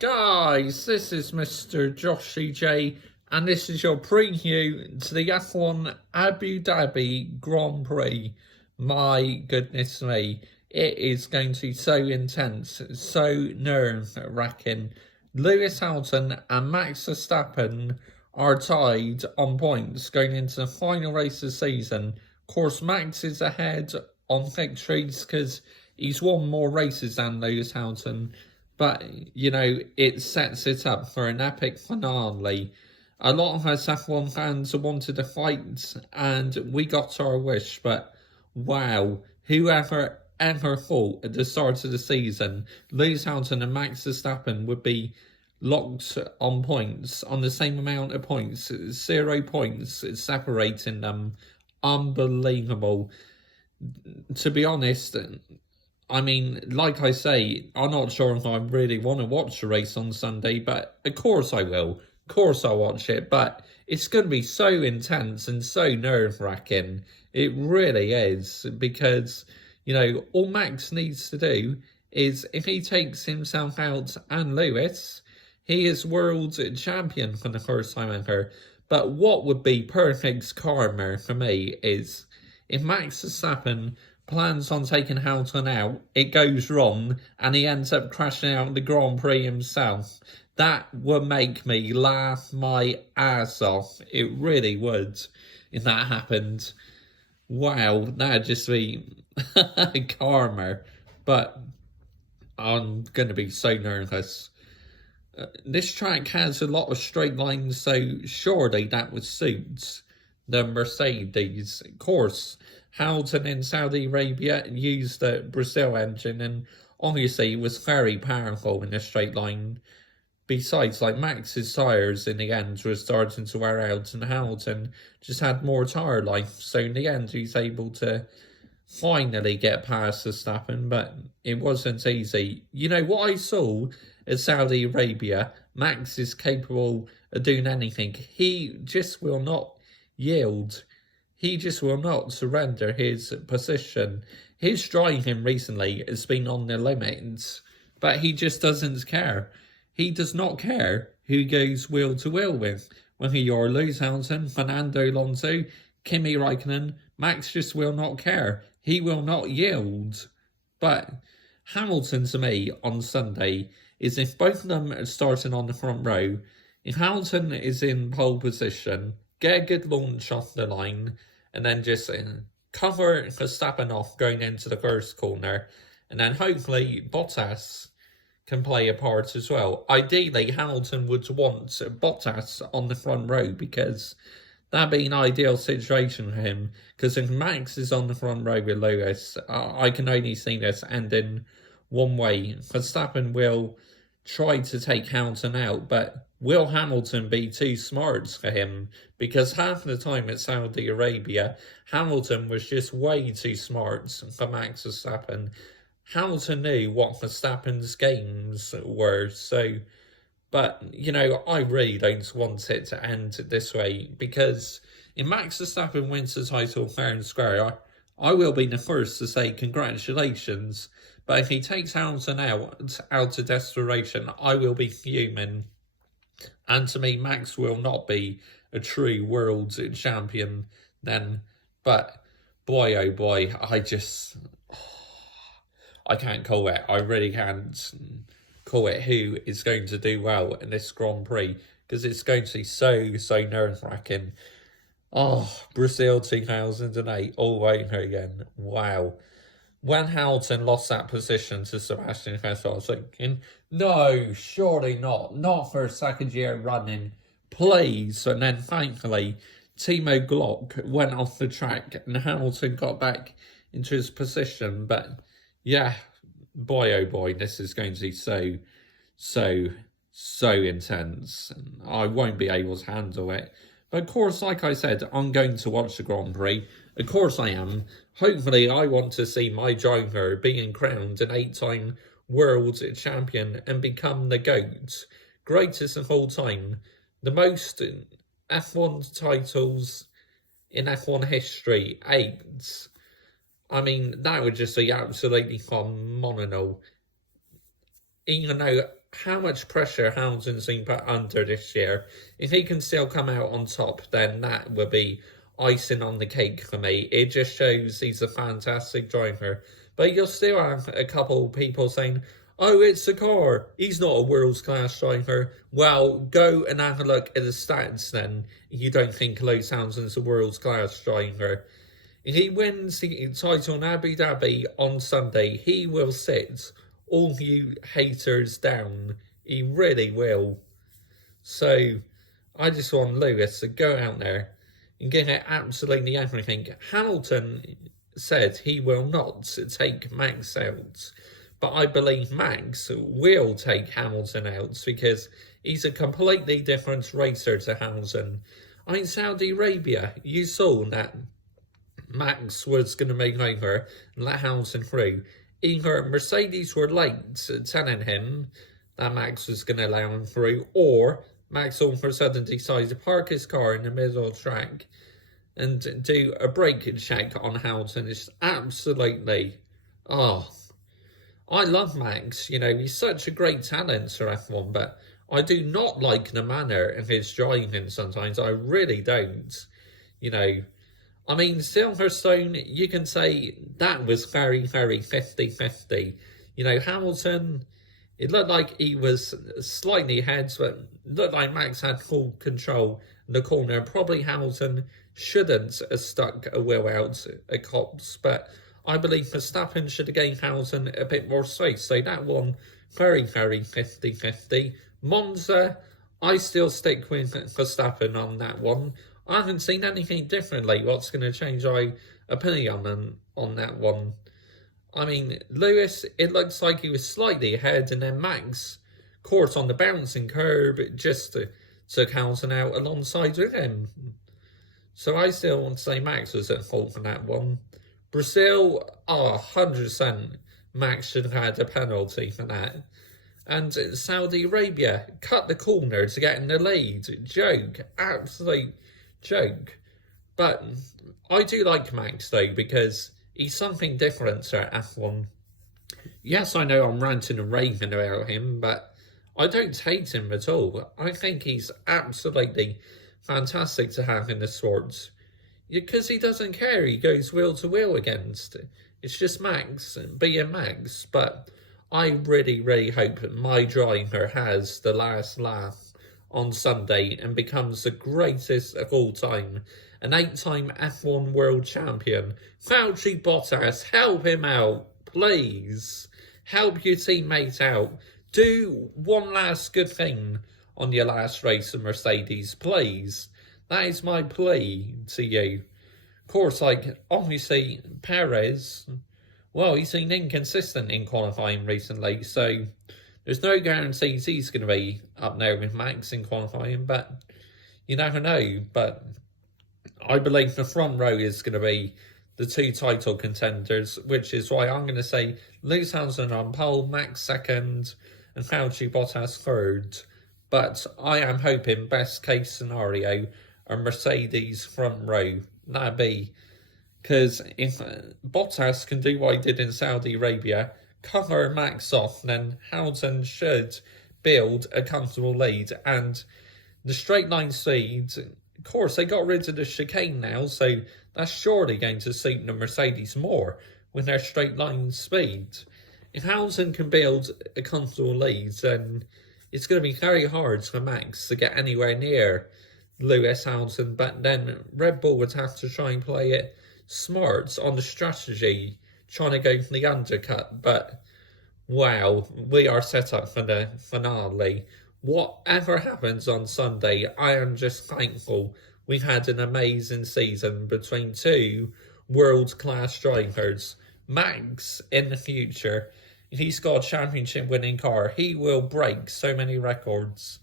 Guys, this is Mr. Joshy J, and this is your preview to the F1 Abu Dhabi Grand Prix. My goodness me, it is going to be so intense, so nerve-wracking. Lewis Hamilton and Max Verstappen are tied on points going into the final race of the season. Of course, Max is ahead on victories because he's won more races than Lewis Hamilton. But, it sets it up for an epic finale. A lot of us F1 fans wanted a fight, and we got our wish. But, wow, whoever ever thought at the start of the season Lewis Hamilton and Max Verstappen would be locked on points, on the same amount of points, 0 points separating them. Unbelievable. To be honest, like I say, I'm not sure if I really want to watch the race on Sunday, but of course I will. Of course I'll watch it, but it's going to be so intense and so nerve-wracking. It really is, because, all Max needs to do is, if he takes himself out and Lewis, he is world champion for the first time ever. But what would be perfect karma for me is, if Max Verstappen plans on taking Hamilton out, it goes wrong, and he ends up crashing out the Grand Prix himself. That would make me laugh my ass off. It really would, if that happened. Wow, that'd just be karma. But I'm going to be so nervous. This track has a lot of straight lines, so surely that would suit the Mercedes. Of course, Hamilton in Saudi Arabia used the Brazil engine, and obviously it was very powerful in a straight line. Besides, Max's tyres in the end were starting to wear out, and Hamilton just had more tyre life. So in the end, he's able to finally get past Verstappen, but it wasn't easy. What I saw at Saudi Arabia, Max is capable of doing anything. He just will not yield. He just will not surrender his position. His driving recently has been on the limits, but he just doesn't care. He does not care who goes wheel to wheel with. Whether you're Lewis Hamilton, Fernando Alonso, Kimi Raikkonen, Max just will not care. He will not yield. But Hamilton, to me, on Sunday, is if both of them are starting on the front row, if Hamilton is in pole position, get a good launch off the line, and then just cover Verstappen off going into the first corner, and then hopefully Bottas can play a part as well. Ideally, Hamilton would want Bottas on the front row, because that'd be an ideal situation for him. Because if Max is on the front row with Lewis, I can only see this ending one way. Verstappen will try to take Hamilton out, but will Hamilton be too smart for him? Because half the time at Saudi Arabia, Hamilton was just way too smart for Max Verstappen. Hamilton knew what Verstappen's games were, but, I really don't want it to end this way, because if Max Verstappen wins the title fair and square, I will be the first to say congratulations. But if he takes Hamilton out of desperation, I will be fuming. And to me, Max will not be a true world champion then. But boy, oh boy, I can't call it. I really can't call it who is going to do well in this Grand Prix, because it's going to be so nerve-wracking. Brazil 2008 all over again. Wow. When Hamilton lost that position to Sebastian Vettel, I was thinking, no, surely not. Not for a second year running. Please. And then thankfully, Timo Glock went off the track and Hamilton got back into his position. But yeah, boy, oh boy, this is going to be so intense. I won't be able to handle it. But of course, like I said, I'm going to watch the Grand Prix. Of course I am. Hopefully, I want to see my driver being crowned an 8-time world champion and become the GOAT. Greatest of all time. The most F1 titles in F1 history. 8. That would just be absolutely phenomenal. even though how much pressure Hamilton's been put under this year, if he can still come out on top, then that would be icing on the cake for me. It just shows he's a fantastic driver. But you'll still have a couple of people saying, oh, it's the car. He's not a world-class driver. Well, go and have a look at the stats then. You don't think Lewis Hamilton's a world-class driver. If he wins the title in Abu Dhabi on Sunday, he will sit all you haters down. He really will. So, I just want Lewis to go out there and give it absolutely everything. Hamilton said he will not take Max out. But I believe Max will take Hamilton out because he's a completely different racer to Hamilton. I mean, Saudi Arabia, you saw that Max was going to make over and let Hamilton through. Either Mercedes were late telling him that Max was going to allow him through, or Max all of a sudden decided to park his car in the middle of the track and do a brake check on Hamilton. It's absolutely... I love Max, you know, he's such a great talent for F1, but I do not like the manner of his driving sometimes. I really don't. You know, I mean, Silverstone, you can say that was very, very 50-50. You know, Hamilton, it looked like he was slightly ahead, but it looked like Max had full control in the corner. Probably Hamilton shouldn't have stuck a wheel out at Cops, but I believe Verstappen should have gave Hamilton a bit more space. So that one, very, very 50-50. Monza, I still stick with Verstappen on that one. I haven't seen anything differently. What's going to change my opinion on that one? I mean, Lewis, it looks like he was slightly ahead, and then Max, caught on the bouncing curb, just took Hamilton out alongside with him. So I still want to say Max was at fault for that one. Brazil, 100% Max should have had a penalty for that. And Saudi Arabia, cut the corner to get in the lead. Joke, absolute joke. But I do like Max though, because he's something different to F1. Yes, I know I'm ranting and raving about him, but I don't hate him at all. I think he's absolutely fantastic to have in the sport. Because he doesn't care, he goes wheel to wheel against. It's just Max being Max. But I really, really hope my driver has the last laugh on Sunday and becomes the greatest of all time. An 8-time F1 world champion. Valtteri Bottas, help him out, please. Help your teammate out. Do one last good thing on your last race of Mercedes, please. That is my plea to you. Of course, like, obviously, Perez, well, he's been inconsistent in qualifying recently, so there's no guarantees he's going to be up there with Max in qualifying, but you never know. But I believe the front row is going to be the two title contenders, which is why I'm going to say Lewis Hamilton on pole, Max second, and Valtteri Bottas third. But I am hoping, best case scenario, a Mercedes front row. That'd be, because if Bottas can do what he did in Saudi Arabia, cover Max off, then Hamilton should build a comfortable lead. And the straight line speed, of course, they got rid of the chicane now, so that's surely going to suit the Mercedes more with their straight line speed. If Hamilton can build a comfortable lead, then it's going to be very hard for Max to get anywhere near Lewis Hamilton, but then Red Bull would have to try and play it smart on the strategy, trying to go for the undercut. But wow, we are set up for the finale. Whatever happens on Sunday, I am just thankful we've had an amazing season between two world-class drivers. Max, in the future, if he's got a championship-winning car, he will break so many records.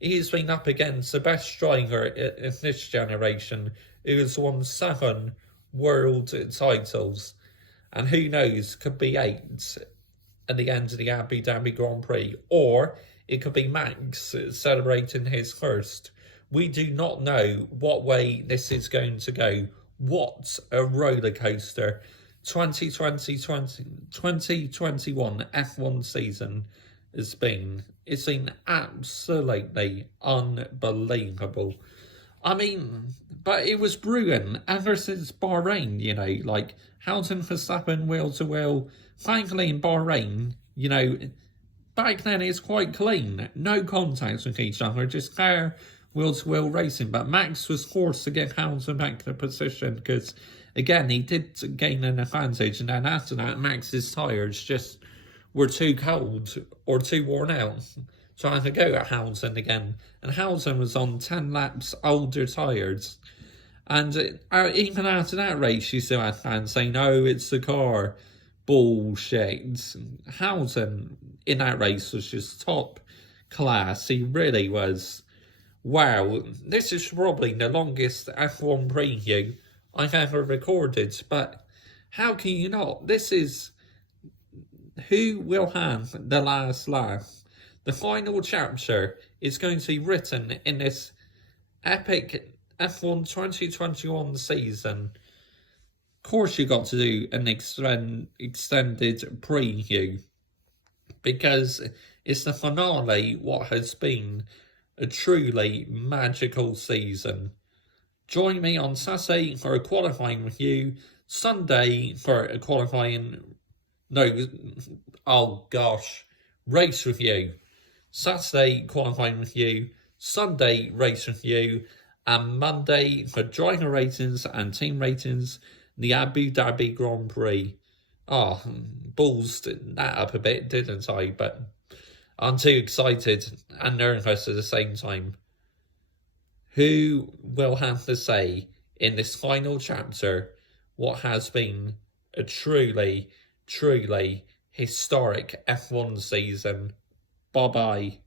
He's been up against the best driver in this generation, who has won 7 world titles. And who knows, could be 8 at the end of the Abu Dhabi Grand Prix. Or it could be Max celebrating his first. We do not know what way this is going to go. What a roller coaster 2021 F1 season has been. It's been absolutely unbelievable. I mean, but it was brilliant ever since Bahrain, you know, like Hamilton, Verstappen, wheel to wheel. Thankfully in Bahrain, you know, back then it's quite clean. No contact with each other, just fair wheel to wheel racing. But Max was forced to get Hamilton back to position because, again, he did gain an advantage. And then after that, Max's tyres just were too cold or too worn out. Trying to go at Hamilton again. And Hamilton was on 10 laps older tyres. And even after that race, you still had fans saying, oh, it's the car. Bullshit. Hamilton in that race was just top class. He really was. Wow, this is probably the longest F1 preview I've ever recorded. But how can you not? This is who will have the last laugh. The final chapter is going to be written in this epic F1 2021 season. Of course you got to do an extended preview because it's the finale what has been a truly magical season. Join me on Saturday for a qualifying review, Sunday for a race review. Saturday qualifying review, Sunday race review, and Monday for driver ratings and team ratings, the Abu Dhabi Grand Prix. Oh, ballsed that up a bit, didn't I? But I'm too excited and nervous at the same time. Who will have to say in this final chapter what has been a truly, truly historic F1 season? Bye-bye.